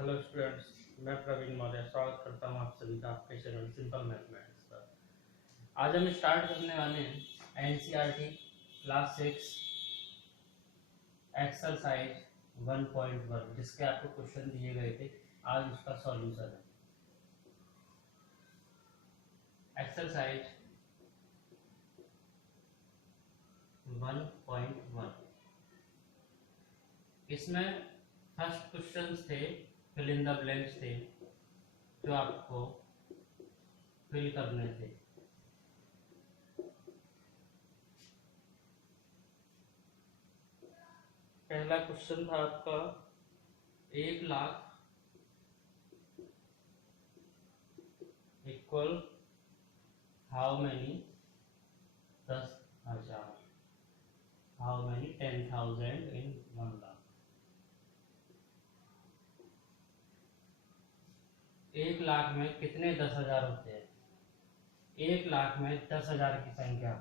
Hello students, मैं प्रवीण मौर्य स्वागत करता हूं आप सभी का आपके चैनल सिंपल मैथमेटिक्स पर। आज हम स्टार्ट करने वाले हैं एनसीईआरटी क्लास 6 एक्सरसाइज 1.1 जिसके आपको क्वेश्चन दिए गए थे। आज उसका सॉल्यूशन है एक्सरसाइज 1.1। इसमें फर्स्ट क्वेश्चंस थे, फिल इन द ब्लैंक्स थे जो आपको फिल करने थे। पहला क्वेश्चन था आपका 1,00,000 equal how many 10,000, how many 10,000 इन 1,00,000। 1,00,000 में कितने 10,000 होते हैं? 1,00,000 में 10,000 की संख्या।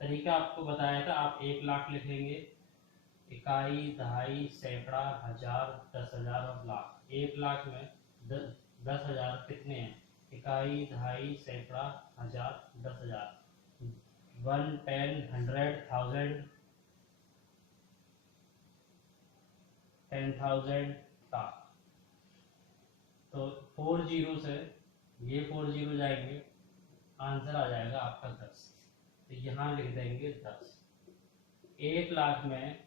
तरीका आपको बताया था, आप 1,00,000 लिखेंगे, इकाई, दहाई, सैकड़ा, हजार, 10,000 और लाख। 1,00,000 में 10,000 कितने हैं? इकाई, दहाई, सैकड़ा, हजार, 10,000। 1, 10, 100, 1000, 10,000 लाख। तो 4 जीरो से ये 4 जीरो जाएंगे, आंसर आ जाएगा आपका 10। तो यहाँ लिख देंगे 10। 1,00,000 में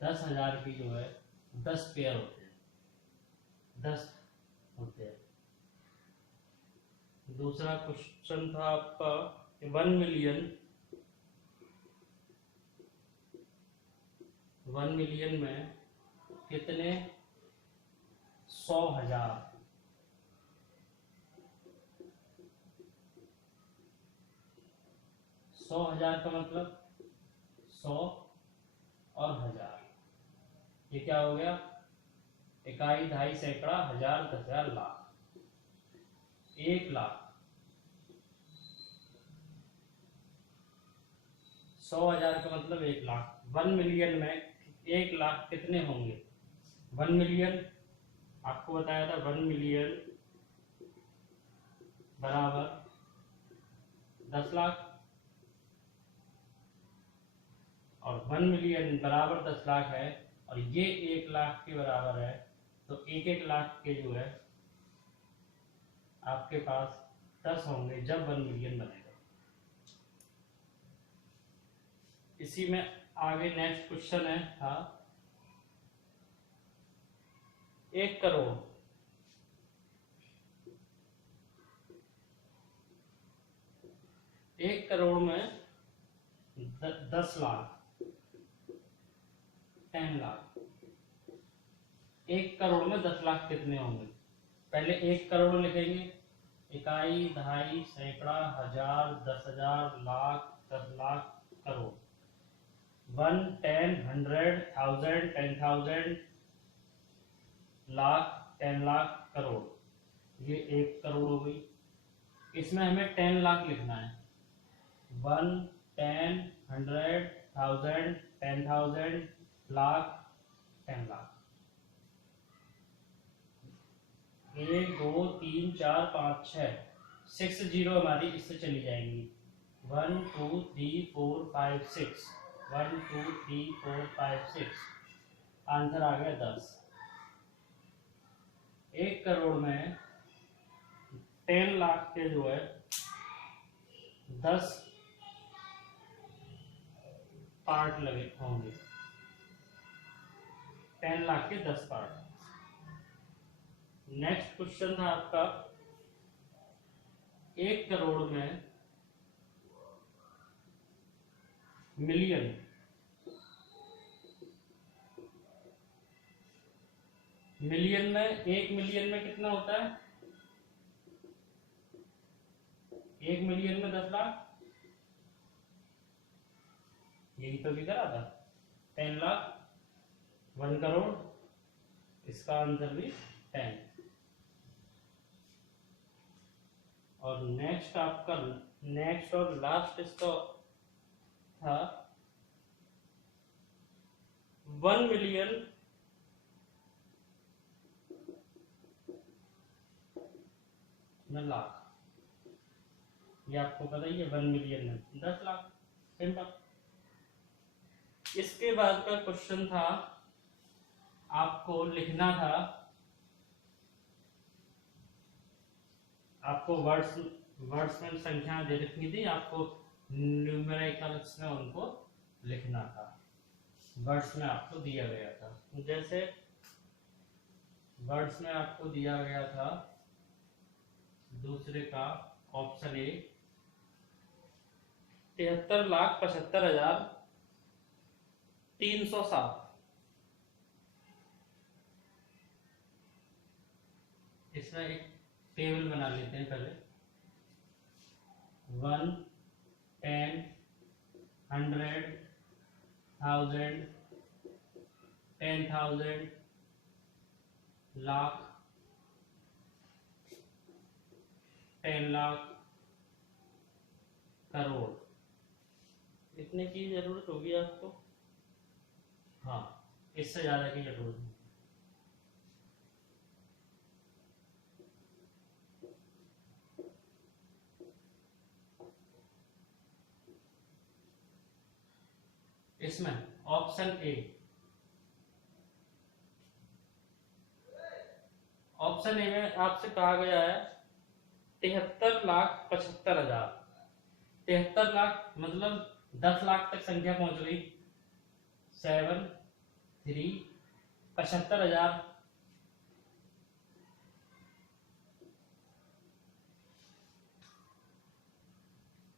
10,000 की जो है 10 पेयर होते हैं, 10 होते हैं। दूसरा क्वेश्चन था आपका 1 मिलियन में कितने 100,000? 100,000 का मतलब 100 और हजार। ये क्या हो गया? इकाई, दहाई, सैकड़ा, हजार, 10,000, लाख। 1,00,000 100,000 का मतलब 1,00,000। 1 मिलियन में 1,00,000 कितने होंगे? 1 मिलियन आपको बताया था, 1 मिलियन बराबर 10 लाख, और 1 मिलियन बराबर 10 लाख है, और ये 1,00,000 के बराबर है। तो 1,00,000 के जो है आपके पास 10 होंगे जब 1 मिलियन बनेगा। इसी में आगे नेक्स्ट क्वेश्चन है था 1 करोड़। 1 करोड़ में 10 लाख, 10 लाख। 1 करोड़ में 10 लाख कितने होंगे? पहले 1 करोड़ लिखेंगे, इकाई, दहाई, सैकड़ा, हजार, 10,000, लाख, 10 लाख, करोड़। 1, 10, 100, 1000, 10,000, लाख, 10 लाख, करोड़। ये 1 करोड़ हो गई। इसमें हमें 10 लाख लिखना है। 1, 10, 100, 1000, 10,000, लाख, 10 लाख। 1, 2, 3, 4, 5, 6, 6 जीरो हमारी इससे चली जाएंगी। 1, 2, 3, 4, 5, 6, 1, 2, 3, 4, 5, 6। आंसर आ गया 10। 1 करोड़ में 10 लाख के जो है 10 पार्ट लगे होंगे। 10 लाख के 10 पार्ट। नेक्स्ट क्वेश्चन था आपका 1 करोड़ में मिलियन। मिलियन में 1 मिलियन में कितना होता है? 1 मिलियन में 10 लाख। यही तो भी करा था। 10 लाख, 1 करोड़, इसका आंसर भी 10। और नेक्स्ट आपका नेक्स्ट और लास्ट इसका था 1 मिलियन इसमें लाख, ये आपको पता ही है 1 मिलियन में 10 लाख, सिंपल। इसके बाद का क्वेश्चन था, आपको लिखना था, आपको वर्ड्स में संख्या दे रखी थी, आपको न्यूमेरिकल्स में उनको लिखना था, वर्ड्स में आपको दिया गया था। जैसे वर्ड्स में आपको दिया गया था दूसरे का ऑप्शन ए 73,75,307। इसमें एक टेबल बना लेते हैं पहले। 1, 10, 100, 1000, 10,000, लाख, 10 लाख, करोड़। इतने की जरूरत होगी आपको, हाँ, इससे ज्यादा की जरूरत नहीं। इसमें ऑप्शन ए, ऑप्शन ए में आपसे कहा गया है 73,75,000। 73 लाख मतलब 10 लाख तक संख्या पहुंच गई। 7 3 75,000,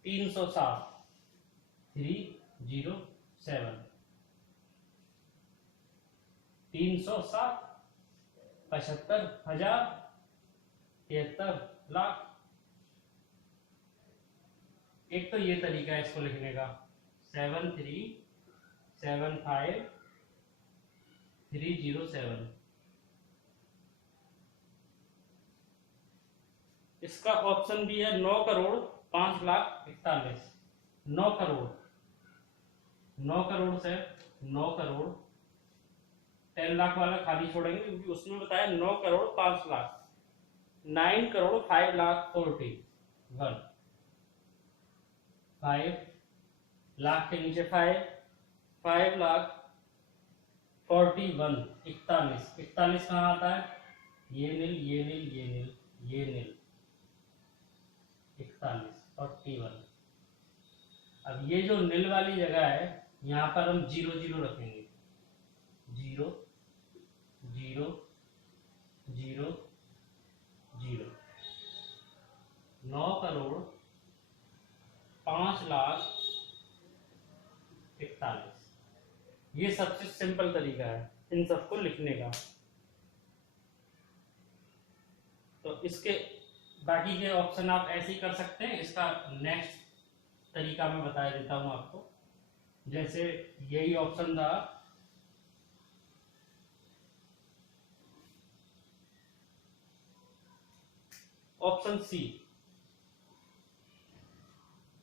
307, 307, 307, 75,000, 73 लाख। एक तो ये तरीका है इसको लिखने का, 7375307। इसका ऑप्शन भी है 9,05,41,41। 9 करोड़, 9 करोड़ से 9 करोड़, 10 लाख वाला खाली छोड़ेंगे क्योंकि उसमें बताया 9 करोड़ 5 लाख, 9 करोड़ 5 लाख 41। 5 लाख के नीचे 5 लाख 41, 41। 41 कहाँ आता है, ये नील, ये नील, ये नील, ये नील, 41, 41। अब ये जो नील वाली जगह है यहाँ पर हम 0 रखेंगे, 0 0 0 0। 9 करोड़ 5 लाख 41। ये सबसे सिंपल तरीका है इन सबको लिखने का। तो इसके बाकी के ऑप्शन आप ऐसे ही कर सकते हैं। इसका नेक्स्ट तरीका मैं बता देता हूं आपको। जैसे यही ऑप्शन था, ऑप्शन सी,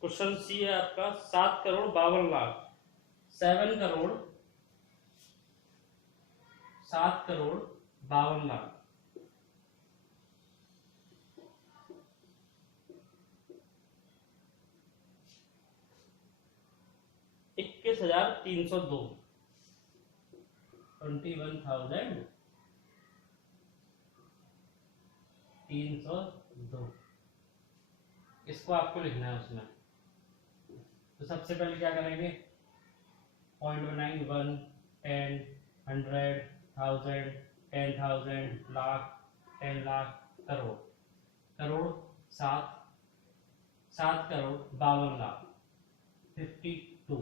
क्वेश्चन सी है आपका 7 करोड़ 52 लाख, 7 करोड़ 7 करोड़ 52 लाख। 21,302, 21,302। इसको आपको लिखना है उसमें। तो सबसे पहले क्या करेंगे, पॉइंट बनाएंगे, 1, 10, 100, 1000, 10,000, लाख, 10 लाख, करोड़। करोड़ 7 करोड़ 52 लाख, 52।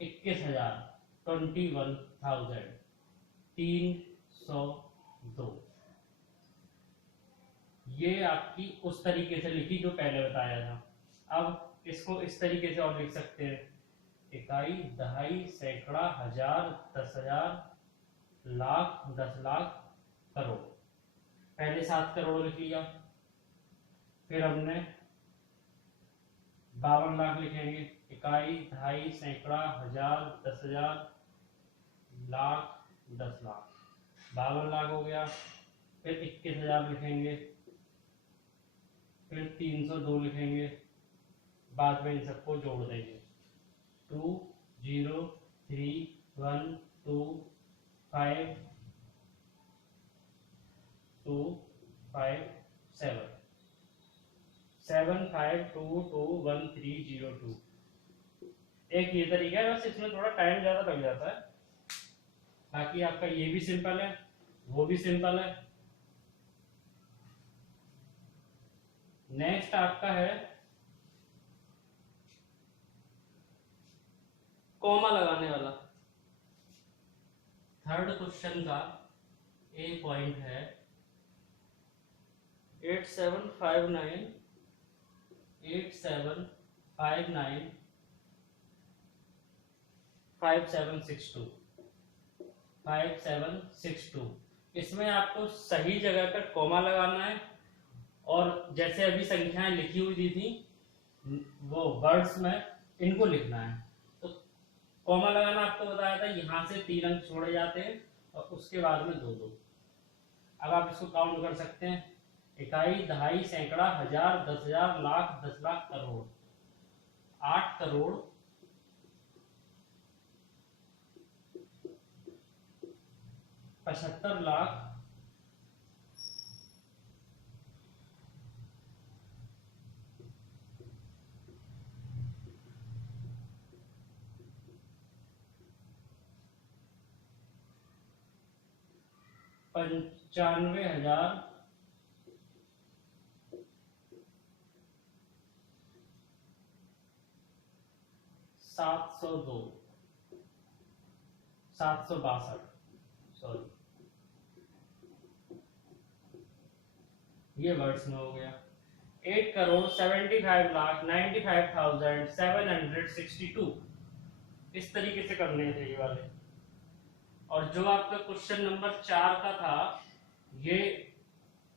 21,000, 21,000, 302। ये आपकी उस तरीके से लिखी जो पहले बताया था। अब इसको इस तरीके से और लिख सकते हैं, इकाई, दहाई, सैकड़ा, हजार, 10,000, लाख, 10 लाख, करोड़। पहले 7 करोड़ लिख लिया, फिर हमने 52 लाख लिखेंगे, इकाई, दहाई, सैकड़ा, हजार, 10,000, लाख, 10 लाख, 52 लाख हो गया। फिर 21,000 लिखेंगे, फिर 302 लिखेंगे, बाद में इन सबको जोड़ देंगे। 2 0 3 1 2 5 2 5 7 7 5 2 2 1 3 0 2। एक ये तरीका है, बस इसमें थोड़ा टाइम ज़्यादा लग जाता है। बाकी आपका ये भी सिंपल है, वो भी सिंपल है। नेक्स्ट आपका है कॉमा लगाने वाला। थर्ड क्वेश्चन का ए पॉइंट है 8759 5762 5762। इसमें आपको सही जगह पर कॉमा लगाना है, और जैसे अभी संख्याएं लिखी हुई दी थी वो वर्ड्स में इनको लिखना है। तो कॉमा लगाना आपको बताया था, यहाँ से 3 अंक छोड़े जाते हैं और उसके बाद में 2 2। अब आप इसको काउंट कर सकते हैं, इकाई, दहाई, सैकड़ा, हजार, 10,000, लाख, 10 लाख, करोड़। 8 करोड़ 75 लाख 95,000 702 762, सॉरी, ये वर्ड्स में हो गया। 8 करोड़ 75 लाख 95,762। इस तरीके से करने थे ये वाले। और जो आपका क्वेश्चन नंबर 4 का था, ये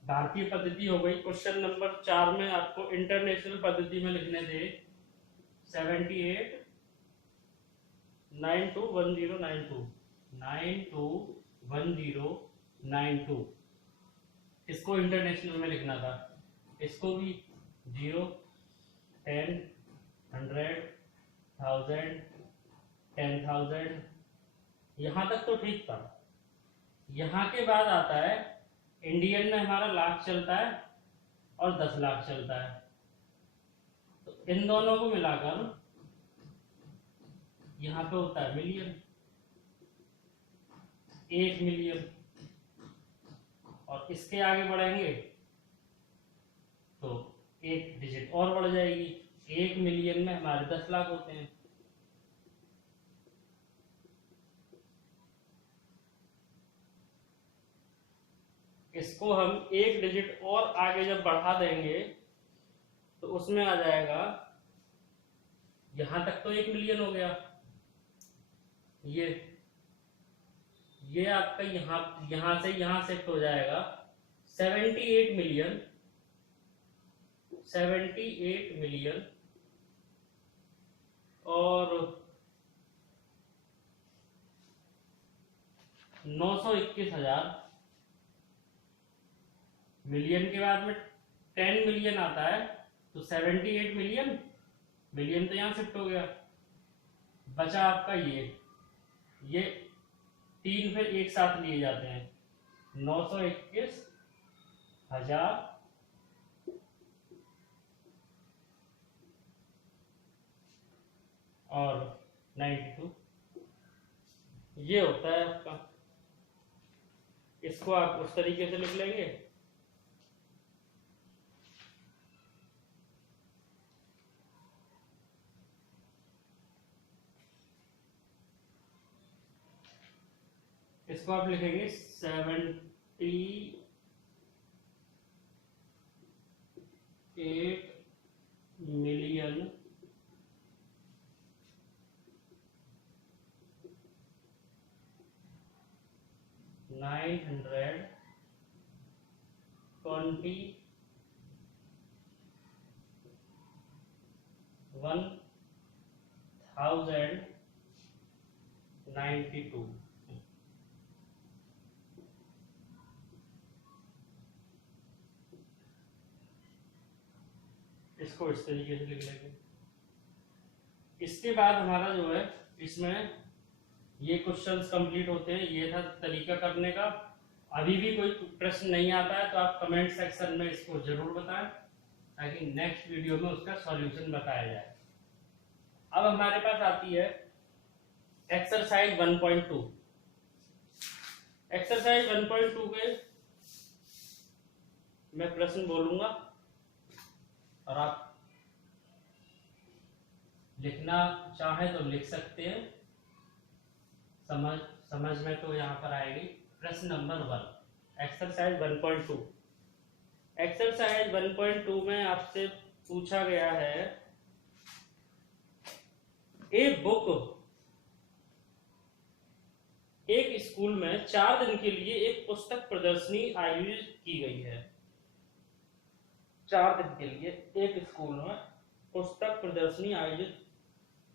भारतीय पद्धति हो गई। क्वेश्चन नंबर 4 में आपको इंटरनेशनल पद्धति में लिखने थे 78 921092 921092। इसको इंटरनेशनल में लिखना था। इसको भी 0 10 100 1000 10,000, यहां तक तो ठीक था। यहां के बाद आता है इंडियन में हमारा लाख चलता है और 10 लाख चलता है। तो इन दोनों को मिलाकर यहां पे होता है मिलियन, 1 मिलियन। और इसके आगे बढ़ेंगे तो एक डिजिट और बढ़ जाएगी। 1 मिलियन में हमारे 10 लाख होते हैं। इसको हम एक डिजिट और आगे जब बढ़ा देंगे तो उसमें आ जाएगा, यहां तक तो 1 मिलियन हो गया। ये आपका यहां से यहां शिफ्ट हो जाएगा 78 मिलियन 78 मिलियन और 921,000। मिलियन के बाद में 10 मिलियन आता है, तो 78 मिलियन, मिलियन तो यहां शिफ्ट हो गया। बचा आपका ये 3 फिर एक साथ लिए जाते हैं, 921,000 और 92। ये होता है आपका। इसको आप उस तरीके से लिख लेंगे। इसको आप लिखेंगे 78 मिलियन 921,092। इसको इस तरीके से लिख लेंगे। इसके बाद हमारा जो है इसमें ये क्वेश्चंस कंप्लीट होते हैं। ये था तरीका करने का। अभी भी कोई प्रश्न नहीं आता है तो आप कमेंट सेक्शन में इसको जरूर बताएं, ताकि नेक्स्ट वीडियो में उसका सॉल्यूशन बताया जाए। अब हमारे पास आती है एक्सरसाइज 1.2। एक्सरसाइज 1.2 के मैं प्रश्न बोलूंगा और आप लिखना चाहे तो लिख सकते हैं। समझ में तो यहाँ पर आएगी। प्रश्न नंबर 1, एक्सरसाइज 1.2। एक्सरसाइज 1.2 में आपसे पूछा गया है, ए बुक, एक स्कूल में 4 दिन के लिए एक पुस्तक प्रदर्शनी आयोजित की गई है। 4 दिन के लिए एक स्कूल में पुस्तक प्रदर्शनी आयोजित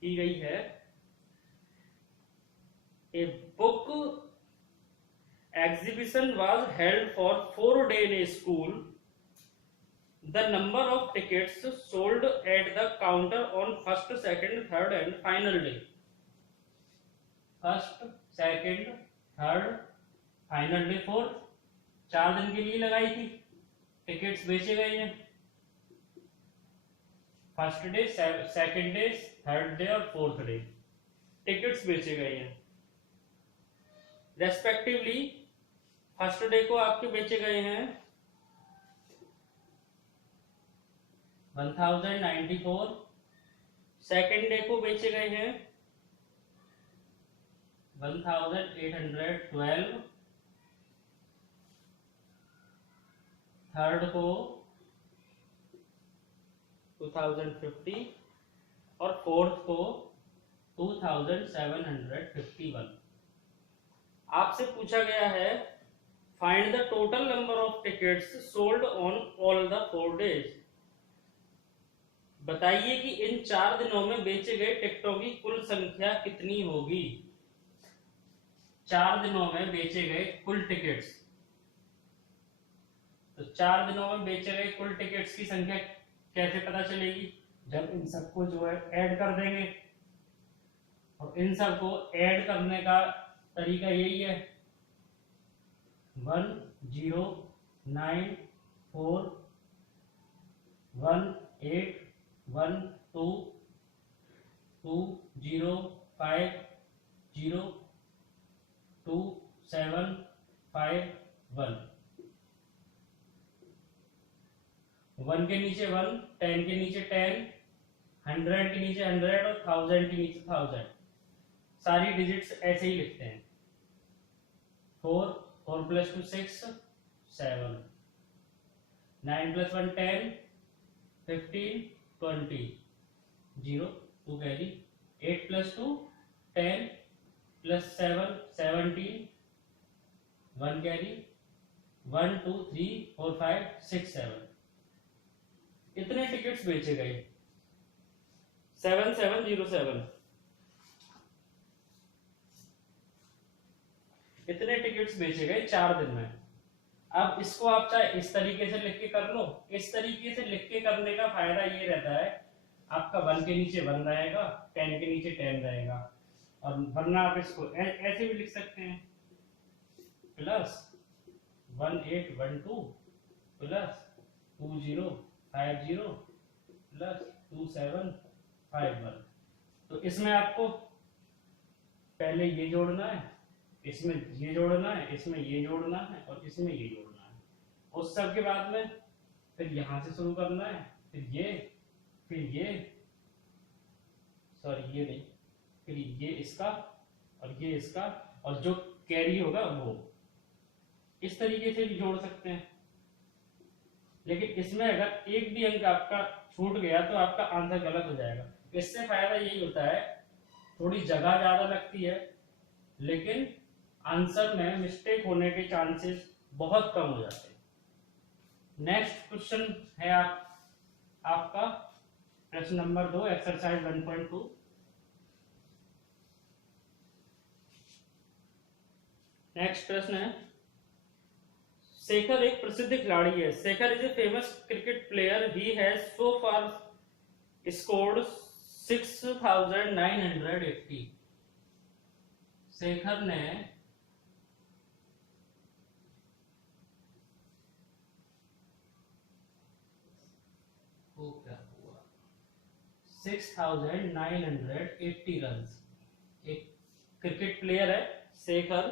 की गई है। A book exhibition was held for 4 days in a school. The number of tickets sold at the counter on first, second, third and final day. First, second, third, final day, fourth। 4 दिन के लिए लगाई थी, tickets बेचे गए हैं। First day, second day, third day और fourth day tickets बेचे गए हैं रेस्पेक्टिवली। फर्स्ट डे को आपके बेचे गए हैं 1094, सेकंड डे को बेचे गए हैं 1812, थर्ड को 2050 और फोर्थ को 2751। आपसे पूछा गया है find the total number of tickets sold on all the 4 days. बताइए कि इन 4 दिनों में बेचे गए टिकटों की कुल संख्या कितनी होगी। 4 दिनों में बेचे गए कुल टिकट्स, तो 4 दिनों में बेचे गए कुल टिकट्स की संख्या कैसे पता चलेगी? जब इन सबको जो है ऐड कर देंगे, और इन सबको ऐड करने का तरीका यही है, 1 के नीचे 1, 10 के नीचे 10, 100 के नीचे 100 और 1000 के नीचे 1000। सारी डिजिट्स ऐसे ही लिखते हैं। 4 + 2 6 7, 9 + 1 10, 15 20, 0 2 कैरी, 8 + 2 10 + 7 17, 1 कैरी, 1 2 3 4 5 6 7। इतने टिकट्स बेचे गए, 7707। इतने टिकट्स बेचे गए 4 दिन में। अब इसको आप चाहे इस तरीके से लिख के कर लो। इस तरीके से लिख के करने का फायदा ये रहता है, आपका 1 के नीचे 1 रहेगा, 10 के नीचे 10 रहेगा, और वरना आप इसको ऐसे भी लिख सकते हैं, +1812 +2050 +2751। तो इसमें आपको पहले ये जोड़ना है, इसमें ये जोड़ना है, इसमें ये जोड़ना है और इसमें ये जोड़ना है। उस सब के बाद में फिर यहां से शुरू करना है, फिर ये सॉरी ये नहीं, फिर ये इसका और ये इसका, और जो कैरी होगा वो इस तरीके से भी जोड़ सकते हैं। लेकिन इसमें अगर एक भी अंक आपका छूट गया तो आपका आंसर गलत हो जाएगा। इससे फायदा यही होता है, थोड़ी जगह ज्यादा लगती है लेकिन आंसर में मिस्टेक होने के चांसेस बहुत कम हो जाते हैं। नेक्स्ट क्वेश्चन है आपका प्रश्न नंबर 2, एक्सरसाइज 1.2। नेक्स्ट प्रश्न है, शेखर एक प्रसिद्ध खिलाड़ी है। Shekhar is a famous cricket player. He has so far scored 6980। Shekhar ने वो क्या हुआ 6980 रन। एक क्रिकेट प्लेयर है शेखर,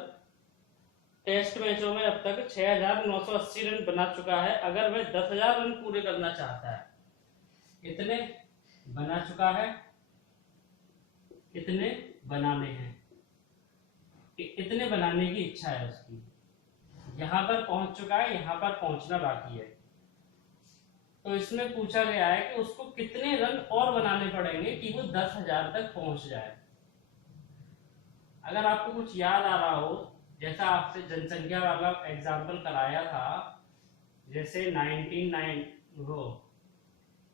टेस्ट मैचों में अब तक 6980 रन बना चुका है। अगर वह 10,000 रन पूरे करना चाहता है, इतने बना चुका है, इतने बनाने हैं, इतने बनाने की इच्छा है उसकी। यहां पर पहुंच चुका है, यहां पर पहुंचना बाकी है। तो इसमें पूछा गया है कि उसको कितने रन और बनाने पड़ेंगे कि वो 10,000 तक पहुंच जाए। अगर आपको कुछ याद आ रहा हो, जैसा आपसे जनसंख्या वाला एग्जाम्पल कराया था, जैसे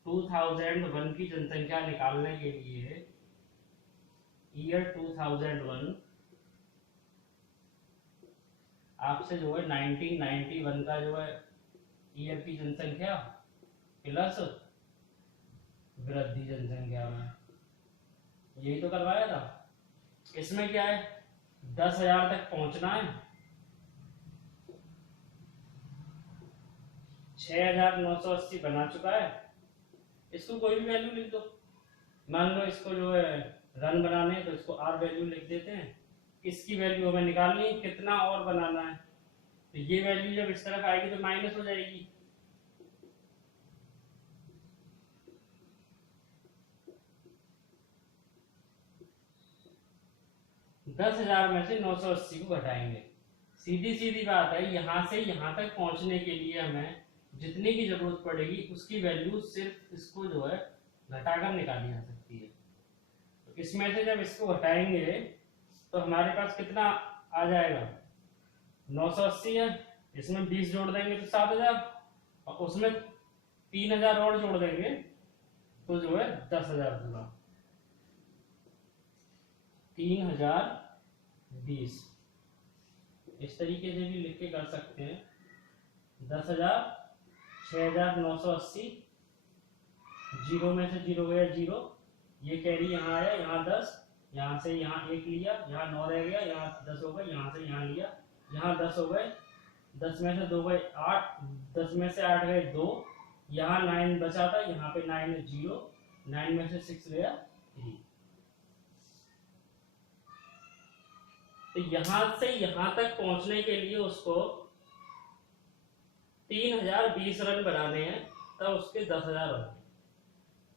2001 की जनसंख्या निकालने के लिए ईयर 2001 आपसे जो है 1991 का जो है ईयर की जनसंख्या प्लस वृद्धि जनसंख्या में, यही तो करवाया था। इसमें क्या है, 10,000 तक पहुंचना है, 6980 बना चुका है। इसको कोई भी वैल्यू लिख दो, मान लो इसको जो है रन बनाने तो इसको आर वैल्यू लिख देते हैं। इसकी वैल्यू हमें निकालनी है, कितना और बनाना है। तो ये वैल्यू जब इस तरफ आएगी तो माइनस हो जाएगी। दस 10,000 में से 980 को घटाएंगे। सीधी सीधी बात है, यहां से यहां तक पहुंचने के लिए हमें जितने की जरूरत पड़ेगी उसकी वैल्यू सिर्फ इसको जो है घटाकर निकाली जा सकती है। तो इसमें से जब इसको घटाएंगे तो हमारे पास कितना आ जाएगा, 980 है, इसमें 20 जोड़ देंगे तो 7,000, और उसमें 3,000 और जोड़ देंगे तो जो है 10,000 पूरा, 3020। इस तरीके से भी लिख के कर सकते हैं। 10,000, 6,980, जीरो में से जीरो गया जीरो, ये कैरी यहाँ आया, यहाँ 10, यहाँ से यहाँ 1 लिया, यहाँ 9 रह गया, यहाँ 10 हो गए, यहाँ से यहाँ लिया, यहाँ 10 हो गए, 10 में से 2 गए 8, 10 में से 8 गए 2, यहाँ 9 बचा था, यहाँ पे 9 है 0, 9 में से 6 गया 3। तो यहां से यहां तक पहुंचने के लिए उसको 3020 रन बनाने हैं, तब उसके 10,000 होंगे।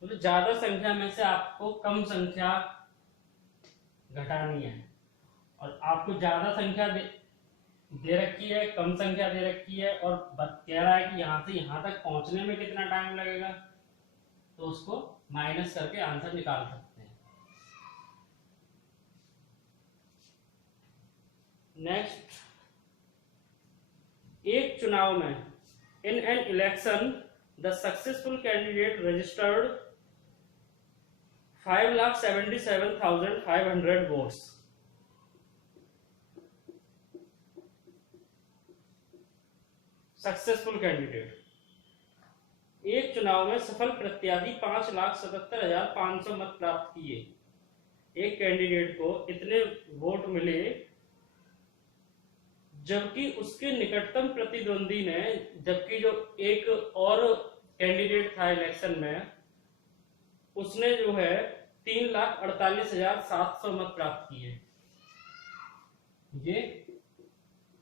तो ज्यादा संख्या में से आपको कम संख्या घटानी है, और आपको ज्यादा संख्या दे रखी है, कम संख्या दे रखी है, और कह रहा है कि यहां से यहां तक पहुंचने में कितना टाइम लगेगा, तो उसको माइनस करके आंसर निकाल सकते हैं। नेक्स्ट, एक चुनाव में in an election the successful candidate registered 5,77,500 votes. Successful candidate, एक चुनाव में सफल प्रत्याशी 5,77,500 मत प्राप्त किए। एक कैंडिडेट को इतने वोट मिले, जबकि उसके निकटतम प्रतिद्वंदी ने, जबकि जो एक और कैंडिडेट था इलेक्शन में, उसने जो है 3,48,700 मत प्राप्त किए। ये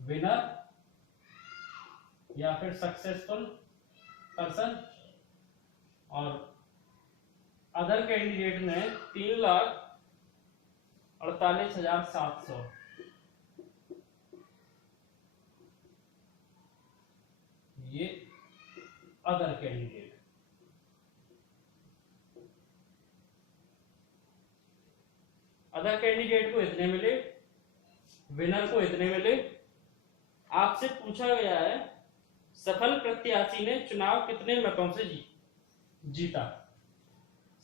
विनर या फिर सक्सेसफुल पर्सन, और अदर कैंडिडेट ने 3,48,700। ये अदर कैंडिडेट। अदर कैंडिडेट को इतने मिले, विनर को इतने मिले। आपसे पूछा गया है सफल प्रत्याशी ने चुनाव कितने मतों से जीता।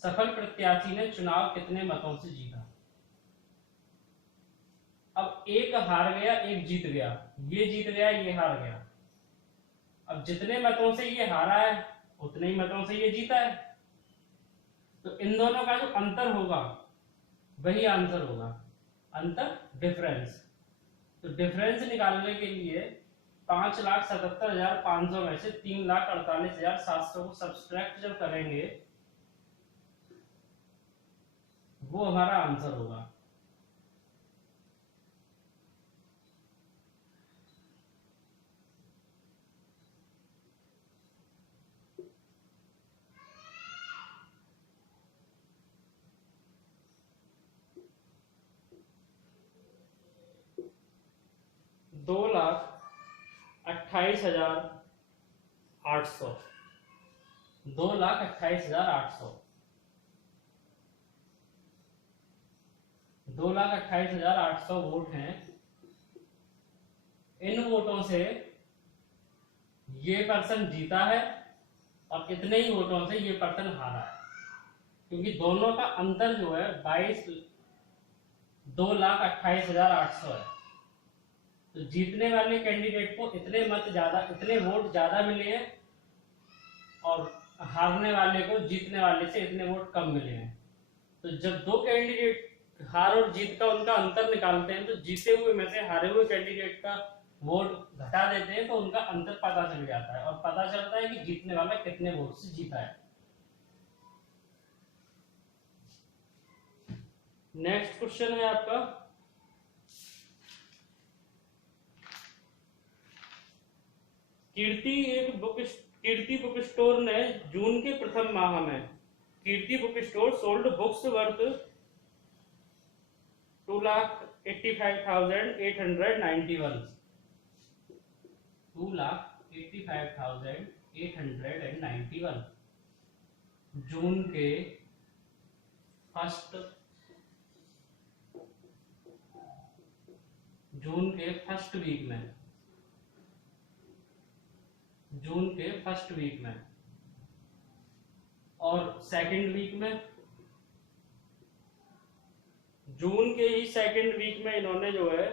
सफल प्रत्याशी ने चुनाव कितने मतों से जीता। अब एक हार गया, एक जीत गया, ये जीत गया, ये हार गया। अब जितने मतों से ये हारा है उतने ही मतों से ये जीता है। तो इन दोनों का जो अंतर होगा वही आंसर होगा, अंतर, डिफरेंस। तो डिफरेंस निकालने के लिए 5,77,500 में से 3,48,700 को सब्सट्रैक्ट जब करेंगे वो हमारा आंसर होगा। दो लाख 28,800, 2,28,800, 2,28,800 वोट हैं। इन वोटों से ये पर्सन जीता है और इतने ही वोटों से ये पर्सन हारा है, क्योंकि दोनों का अंतर जो है 2,28,800 है। तो जीतने वाले कैंडिडेट को इतने मत ज्यादा, इतने वोट ज्यादा मिले हैं और हारने वाले को जीतने वाले से इतने वोट कम मिले हैं। तो जब दो कैंडिडेट हार और जीत का उनका अंतर निकालते हैं तो जीते हुए में से हारे हुए कैंडिडेट का वोट घटा देते हैं तो उनका अंतर पता चल जाता है और पता चलता है कि जीतने वाला कितने वोट से जीता है। नेक्स्ट क्वेश्चन है आपका, कीर्ति बुक स्टोर ने जून के प्रथम माह में Kirti book store sold books worth 2,85,891, 2,85,891 जून के फर्स्ट वीक में, जून के फर्स्ट वीक में और सेकंड वीक में, जून के ही सेकंड वीक में इन्होंने जो है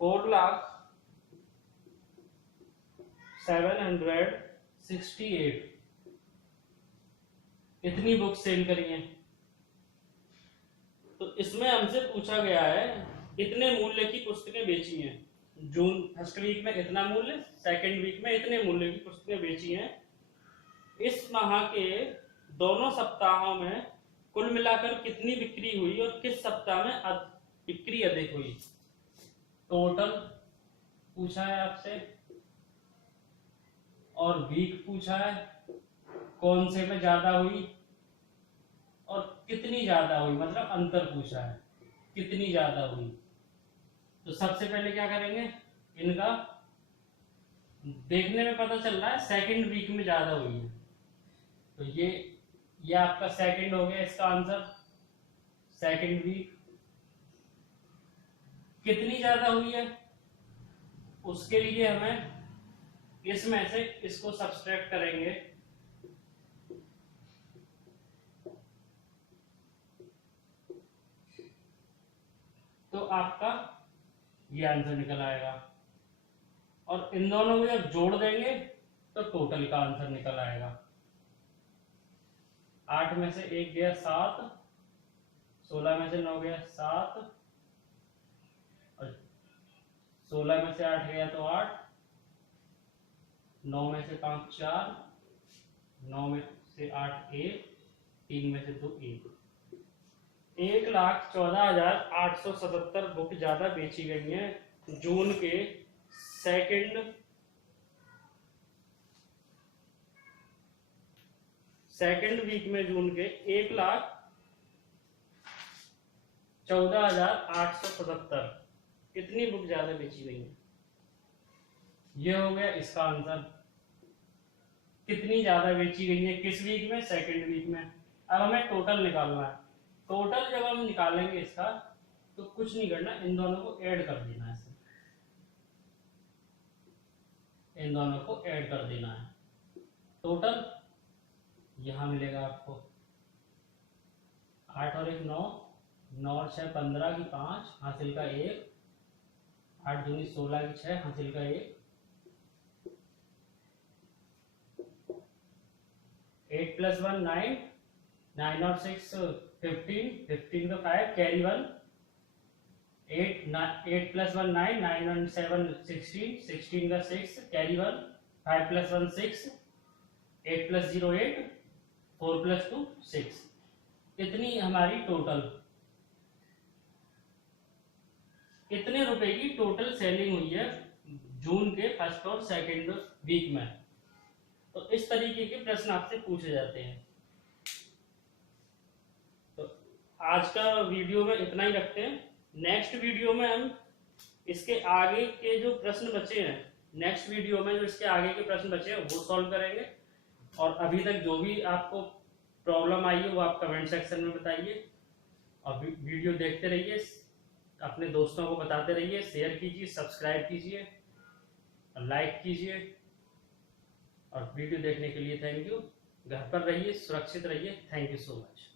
4,768 इतनी बुक सेल करी हैं। तो इसमें हमसे पूछा गया है इतने मूल्य की पुस्तकें बेची हैं। जून फर्स्ट वीक में इतना मूल्य, सेकंड वीक में इतने मूल्य की पुस्तकें बेची हैं। इस माह के दोनों सप्ताहों में कुल मिलाकर कितनी बिक्री हुई और किस सप्ताह में बिक्री अधिक हुई। टोटल पूछा है आपसे और वीक पूछा है, कौन से में ज्यादा हुई और कितनी ज्यादा हुई, मतलब अंतर पूछा है कितनी ज्यादा हुई। तो सबसे पहले क्या करेंगे, इनका देखने में पता चल रहा है सेकंड वीक में ज्यादा हुई है। तो ये आपका सेकंड हो गया इसका आंसर। सेकंड वीक कितनी ज्यादा हुई है उसके लिए हमें इसमें से इसको सब्सट्रैक्ट करेंगे। तो आपका ये आंसर निकल आएगा और इन दोनों को जब जोड़ देंगे तो टोटल का आंसर निकल आएगा। 8 में से 1 गया 7, 16 में से 9 गया 7 और 16 में से 8 गया तो 8, 9 में से 5 4, 9 में से 8 1, 3 में से 2 1। 1,14,877 बुक ज्यादा बेची गई हैं जून के सेकंड वीक में। जून के 1,14,877 कितनी बुक ज्यादा बेची गई है। ये हो गया इसका आंसर, कितनी ज्यादा बेची गई है किस वीक में, सेकंड वीक में। अब हमें टोटल निकालना है। टोटल जब हम निकालेंगे इसका तो कुछ नहीं करना, इन दोनों को ऐड कर देना है, इन दोनों को ऐड कर देना है। टोटल यहां मिलेगा आपको 8 और 1 9, 9 और 6 15 की 5 हासिल का 1, 8 दूनी 16 की 6 हासिल का 1, 8 + 1 9 9 और 6 15, 15 का 5, कैरी 1, 8 प्लस 1 9, 9 और 7 16, 16 का 6, कैरी 1, 5 प्लस 1 6, 8 प्लस 0 8, 4 प्लस 2 6। कितनी हमारी टोटल, कितने रुपए की टोटल सेलिंग हुई है जून के फर्स्ट और सेकेंड वीक में। तो इस तरीके के प्रश्न आपसे पूछे जाते हैं। तो आज का वीडियो में इतना ही रखते हैं। नेक्स्ट वीडियो में हम इसके आगे के जो प्रश्न बचे हैं, नेक्स्ट वीडियो में जो इसके आगे के प्रश्न बचे हैं वो सॉल्व करेंगे। और अभी तक जो भी आपको प्रॉब्लम आई है वो आप कमेंट सेक्शन में बताइए, और वीडियो देखते रहिए, अपने दोस्तों को बताते रहिए, शेयर कीजिए, सब्सक्राइब कीजिए, लाइक कीजिए। और वीडियो देखने के लिए थैंक यू। घर पर रहिए, सुरक्षित रहिए। Thank you so much.